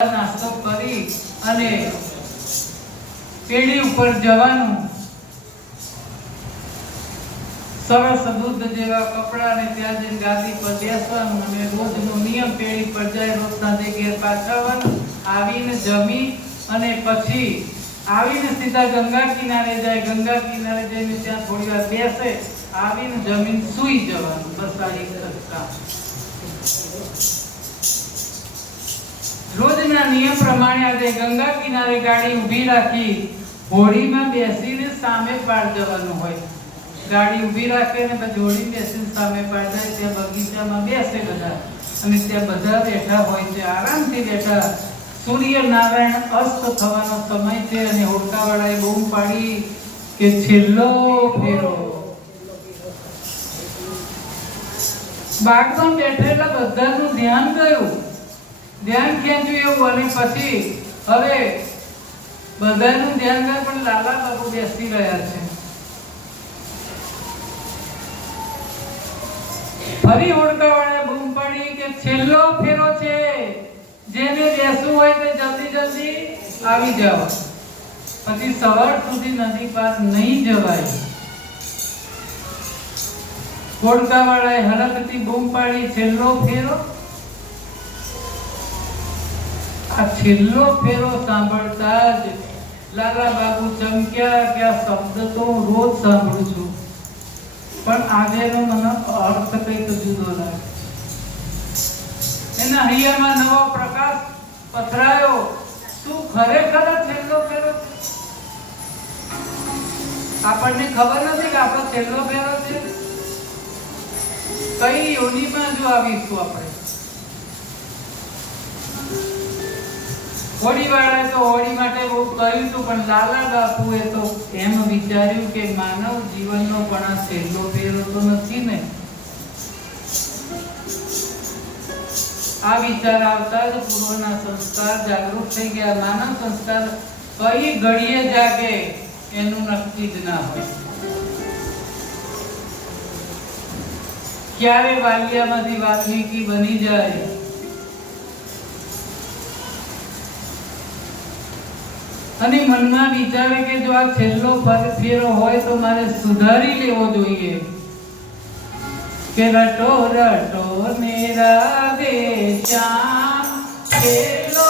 નાસ્તો કરી અને પેઢી ઉપર જવાનું, સરસ દૂધ જેવા કપડા ને ત્યાં જઈને ગાદી પર બેસવાનું અને રોજનો નિયમ પેઢી પર જાય, રોજ સાંજે ઘેર પાછા આવવાનું, આવીને જમી અને પછી આવીને સીધા ગંગા કિનારે જાય, ગંગા કિનારે જઈને ત્યાં થોડી વાર બેસે, આવીને જમીન સૂઈ જવાનું. બસ આ એક રસ્તા. રોજના નિયમ પ્રમાણે આજે ગંગા કિનારે ગાડી ઊભી રાખી હોડીમાં બેસીને સામે પાર જવાનું હોય. ગાડી ઊભી રાખે ને પછી હોડી બેસીને સામે પાર જાય. ત્યાં બગીચામાં બેસે બધા અને ત્યાં બધા બેઠા હોય છે, આરામથી બેઠા. સૂર્ય નારાયણ અસ્ત થવાનો સમય છે અને હોડકાવાળાએ બૂમ પાડી કે છેલ્લો ફેરો. બાગમાં બેઠેલા બધાનું ધ્યાન ગયું, ધ્યાન ખેંચ્યું એવું. અને પછી હવે બધાનું ધ્યાન ગયું પણ લાલા બાપુ બેસી રહ્યા છે. ફરી હોડકાવાળાએ બૂમ પાડી કે છેલ્લો ફેરો છે, જેને બેસવું હોય તે જલ્દી જલ્દી આવી જાઓ, પછી સવાર સુધી નદી પાર નહીં જવાય. હોડકાવાળાએ હરખથી બૂમ પાડી છેલ્લો ફેરો. આ છેલ્લો ફેરો સાંભળતા જ લાલા બાબુ ચમક્યા કે આ શબ્દ તો હું રોજ સાંભળું છું, પણ આજેનો મને અર્થ કંઈક જુદો લાગે. એના હૈયામાં નવો પ્રકાશ પથરાયો. શું ખરેખર છેલ્લો ફેરો છે? આપણને ખબર નથી કે આપણો છેલ્લો ફેરો છે. કઈ યોનિમાં જો આવીશું આપણે? હોડીવાળાએ તો હોડી માટે બહુ કર્યું હતું, પણ લાલા બાપુએ તો એમ વિચાર્યું કે માનવ જીવનનો પણ આ છેલ્લો ફેરો તો નથી ને. આ વિચાર આવતા જ પૂર્વના સંસ્કાર જાગૃત થઈ ગયા. માનવ સંસ્કાર કઈ ઘડીએ જાગે એનું નક્કી જ ના હોય. ક્યારે વાલિયામાંથી વાલ્મીકી બની જાય. અને મનમાં વિચારે કે જો આ છેલ્લો ફેરો હોય તો મારે સુધારી લેવો જોઈએ. કે રટો રટો મેરા દે શ્યામ છેલ્લો